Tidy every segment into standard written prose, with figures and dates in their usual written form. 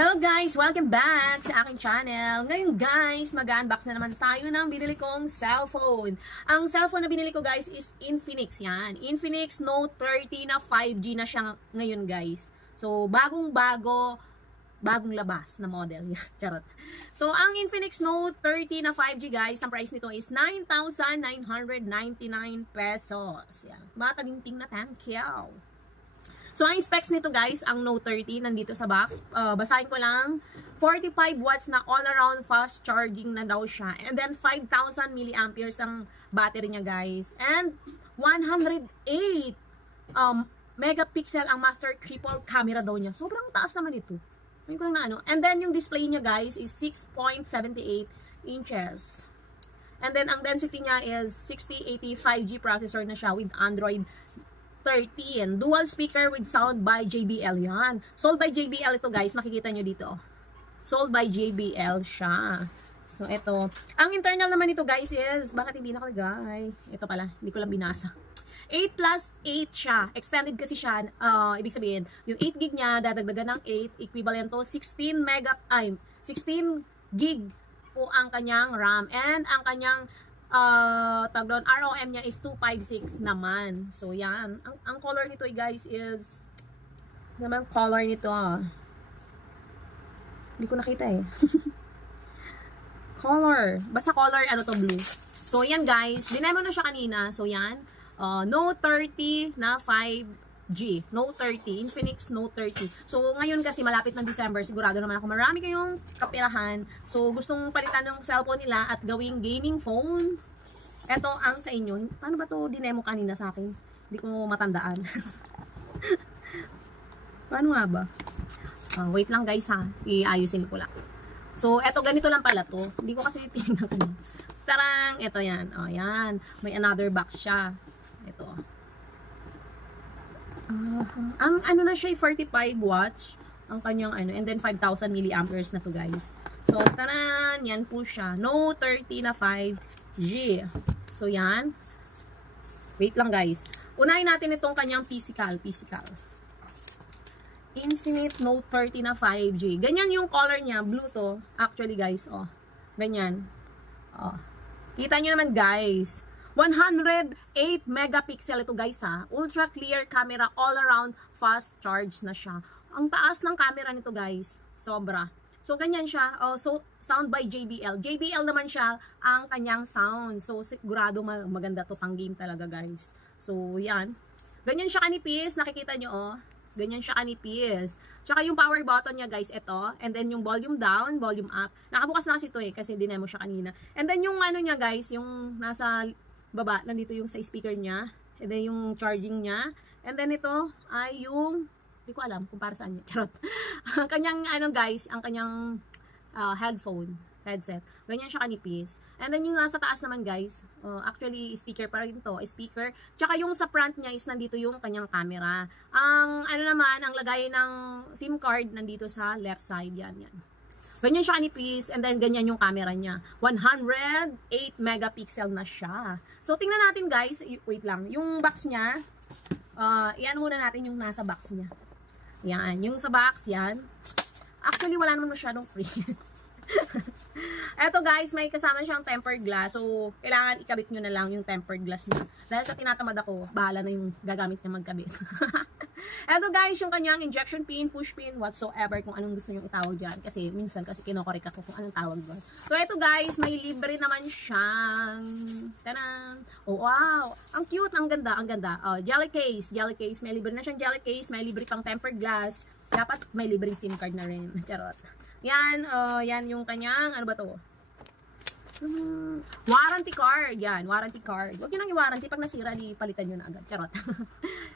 Hello guys! Welcome back sa aking channel. Ngayon guys, mag-unbox na naman tayo ng binili kong cellphone. Ang cellphone na binili ko guys is Infinix yan. Infinix Note 30 na 5G na siya ngayon guys. So, bagong labas na model. Charot. So, ang Infinix Note 30 na 5G guys, ang price nito is 9,999 pesos. Yan. Mataginting na thank you. So, ang specs nito guys, ang Note 30, nandito sa box. Basahin ko lang, 45 watts na all-around fast charging na daw siya. And then, 5,000 milliamperes ang battery niya guys. And, 108 megapixel ang master triple camera daw niya. Sobrang taas naman ito. Ayun ko lang na ano. And then, yung display niya guys is 6.78 inches. And then, ang density niya is 6080 5G processor na siya with Android 13. Dual speaker with sound by JBL yan. Sold by JBL ito guys. Makikita nyo dito. Sold by JBL siya. So, ito. Ang internal naman ito guys is, bakit hindi nakalagay? Ito pala. Hindi ko lang binasa. 8 plus 8 siya. Extended kasi siya. Ibig sabihin, yung 8 gig niya, dadagdagan ng 8. Equivalent to 16 gig po ang kanyang RAM. And ang kanyang tag doon, ROM niya is 256 naman. So, yan. Ang color nito guys is, naman color nito Hindi ko nakita eh. Color. Basta color, ano to, blue. So, yan guys. Dinemo na siya kanina. So, yan. Note 30 na 5G. Note 30. Infinix Note 30. So, ngayon kasi malapit ng December. Sigurado naman ako marami kayong kapirahan. So, gustong palitan ng cellphone nila at gawing gaming phone. Ito ang sa inyo. Paano ba to dinemo kanina sa akin? Hindi ko matandaan. Paano nga ba? Wait lang guys ha. Iayusin ko lang. So, eto ganito lang pala to. Hindi ko kasi tingnan kanina. Tarang! Ito yan. Yan. May another box siya. Ito. Ang ano na siya, 45 watts. Ang kanyang ano. And then 5,000 milliamperes na to guys. So, taran! Yan po siya. Note 30 na 5G. So, yan. Wait lang guys. Unahin natin itong kanyang physical. Infinix Note 30 na 5G. Ganyan yung color niya. Blue to. Actually guys, ganyan. Kita nyo naman guys. 108 megapixel ito guys ha. Ultra clear camera all around fast charge na siya. Ang taas ng camera nito guys. Sobra. So, ganyan siya. So, sound by JBL. JBL naman siya ang kanyang sound. So, sigurado maganda to pang game talaga guys. So, yan. Ganyan siya kanipis. Nakikita nyo Ganyan siya kanipis. Tsaka yung power button niya guys, ito. And then yung volume down, volume up. Nakabukas na kasi ito kasi dinemo siya kanina. And then yung ano niya guys, yung nasa baba, nandito yung sa speaker niya. And then yung charging niya. And then ito ay yung, hindi ko alam kung para saan niya. Charot. Ang kanyang ano guys, ang kanyang headset. Ganyan siya kanipis. And then yung nasa taas naman guys, actually speaker pa rin to, speaker. Tsaka yung sa front niya is nandito yung kanyang camera. Ang ano naman, ang lagay ng SIM card nandito sa left side yan. Ganyan siya kanipis, and then ganyan yung camera niya. 108 megapixel na siya. So tingnan natin guys, wait lang, yung box niya, iyan muna natin yung nasa box niya. Yan, yung sa box, yan. Actually, wala naman masyadong free. Eto guys, may kasama siyang tempered glass. So, kailangan ikabit nyo na lang yung tempered glass niya. Dahil sa tinatamad ako, bahala na yung gagamit niya magkabit. Eto guys, yung kanyang injection pin, push pin, whatsoever, kung anong gusto nyo itawag dyan. Kasi minsan kasi kinokorek ako kung anong tawag doon. So, eto guys, may libre naman siyang, tanan! Oh, wow! Ang cute, ang ganda, ang ganda. Jelly case, may libre na siyang jelly case, may libre pang tempered glass. Dapat may libreng SIM card na rin. Charot. Yan, yan yung kanyang, ano ba to? Warranty card. Yan, warranty card. Huwag nyo nang i-warranty. Pag nasira, di palitan nyo na agad. Charot.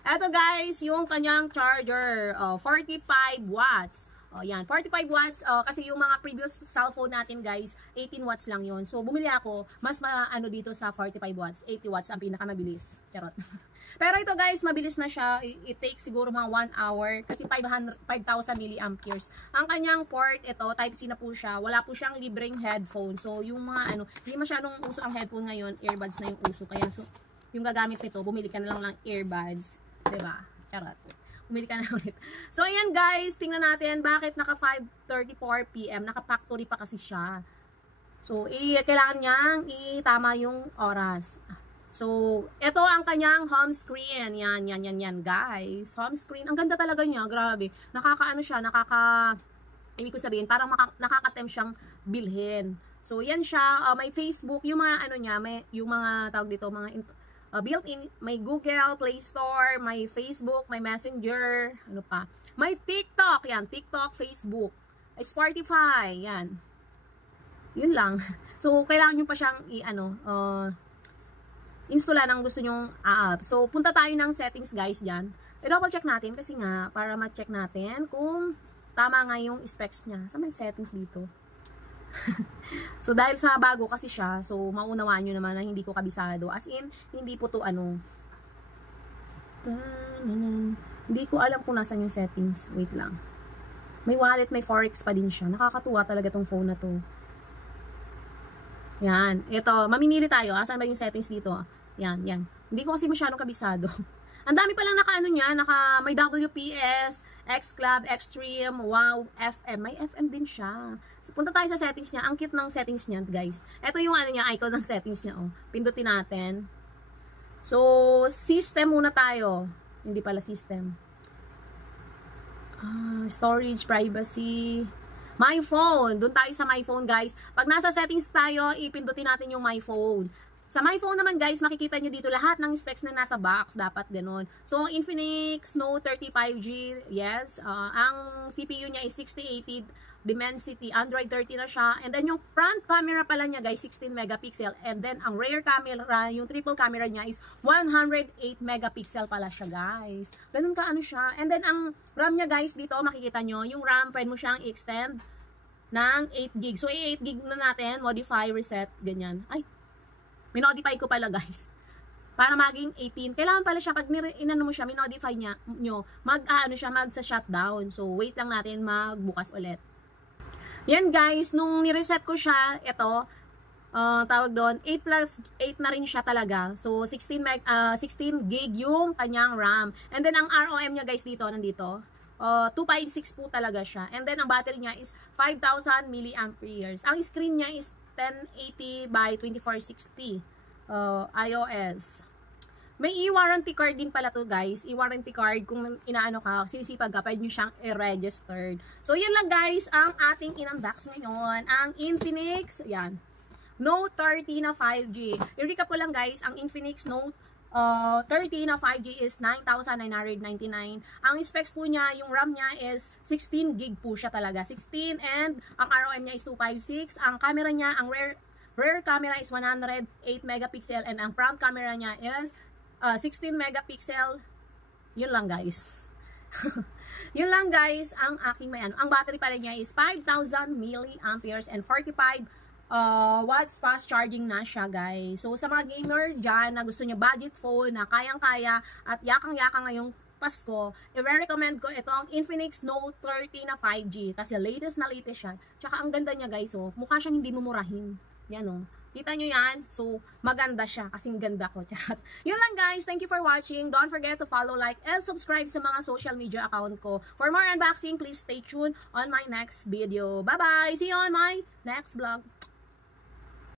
Eto guys, yung kanyang charger. 45 watts. Yan, 45 watts. Kasi yung mga previous cellphone natin guys, 18 watts lang yun. So, bumili ako, mas ano dito sa 45 watts. 80 watts ang pinakamabilis. Charot. Pero ito guys, mabilis na siya. It takes siguro mga 1 hour kasi 5,000 milliamperes. Ang kanyang port, ito, Type-C na po siya. Wala po siyang libreng headphone. So, yung mga hindi masyadong uso ang headphone ngayon, earbuds na yung uso. Kaya yung gagamit nito, bumili ka na lang ng earbuds. Diba? Charot. Bumili ka na ulit. So, ayan guys, tingnan natin bakit naka 5:34 PM. Naka-factory pa kasi siya. So, kailangan niyang itama yung oras. So, ito ang kanyang home screen. Yan, guys. Home screen. Ang ganda talaga niya. Grabe. Nakakaano siya, ibig ko sabihin, parang nakaka-tempt siyang bilhin. So, yan siya. May Facebook. Yung mga ano niya, yung mga tawag dito, mga built-in, may Google Play Store, may Facebook, may Messenger, ano pa. May TikTok, yan, TikTok, Facebook, Spotify, yan. Yun lang. So, kailangan nyo pa siyang installan ang gusto nyong app. So, punta tayo ng settings guys dyan. I-double check natin kasi nga, para ma-check natin kung tama nga yung specs niya. Sa may settings dito. So, dahil sa bago kasi siya, so, maunawaan nyo naman na hindi ko kabisado. As in, hindi po to hindi ko alam kung nasan yung settings. Wait lang. May wallet, may forex pa din siya. Nakakatuwa talaga tong phone na to. Yan. Ito, mamimili tayo. Saan ba yung settings dito? Yan. Hindi ko kasi masyadong kabisado. Ang dami palang naka-ano niya, may WPS, X-Club, Extreme, Wow, FM. May FM din siya. So, punta tayo sa settings niya. Ang cute ng settings niya, guys. Ito yung icon ng settings niya. Pindutin natin. So, system muna tayo. Hindi pala system. Storage, privacy. My phone. Doon tayo sa my phone, guys. Pag nasa settings tayo, ipindutin natin yung my phone. Sa my phone naman, guys, makikita nyo dito lahat ng specs na nasa box. Dapat ganun. So, Infinix Note 35G. Yes. Ang CPU niya is 6080 Dimensity. Android 30 na siya. And then, yung front camera pala niya, guys, 16 megapixel. And then, ang rear camera, yung triple camera niya is 108 megapixel pala siya, guys. Ganun ka, ano siya. And then, ang RAM niya, guys, dito, makikita nyo, yung RAM, pwede mo siyang i-extend ng 8 gig. So, 8 gig na natin, modify, reset, ganyan. Ay, minodify ko pala, guys. Para maging 18. Kailangan pala siya, pag inano mo siya, minodify nyo, magsa-shutdown. So, wait lang natin, magbukas ulit. Yan, guys, nung ni-reset ko siya, ito, tawag doon, 8 plus 8 na rin siya talaga. So, 16 gig yung kanyang RAM. And then, ang ROM niya, guys, dito, nandito, 256 po talaga siya. And then, ang battery niya is 5,000 milliamperes. Ang screen niya is 1080 by 2460 iOS. May e-warranty card din pala to, guys. E-warranty card, kung inaano ka, sisipag ka, pwede nyo siyang i-registered. So, yan lang, guys, ang ating in-unbox ngayon. Ang Infinix, yan, Note 30 na 5G. I-recap ko lang, guys, ang Infinix Note 30 na 5G is 9,999. Ang specs po niya, yung RAM niya is 16 gig po siya talaga. 16, and ang ROM niya is 256. Ang camera niya, ang rear camera is 108 megapixel, and ang front camera niya is 16 megapixel. Yun lang, guys. Yun lang, guys, ang aking ang battery pala niya is 5,000 milliamperes and 45 watts fast charging na siya, guys. So, sa mga gamer dyan na gusto niya budget phone na kayang-kaya at yakang-yaka ngayong Pasko, i-recommend ko itong Infinix Note 30 na 5G kasi latest siya. Tsaka ang ganda niya, guys, mukha siyang hindi mumurahin. Yan, kita nyo yan? So, maganda siya kasing ganda ko. Chat. Yun lang, guys. Thank you for watching. Don't forget to follow, like, and subscribe sa mga social media account ko. For more unboxing, please stay tuned on my next video. Bye-bye! See you on my next vlog.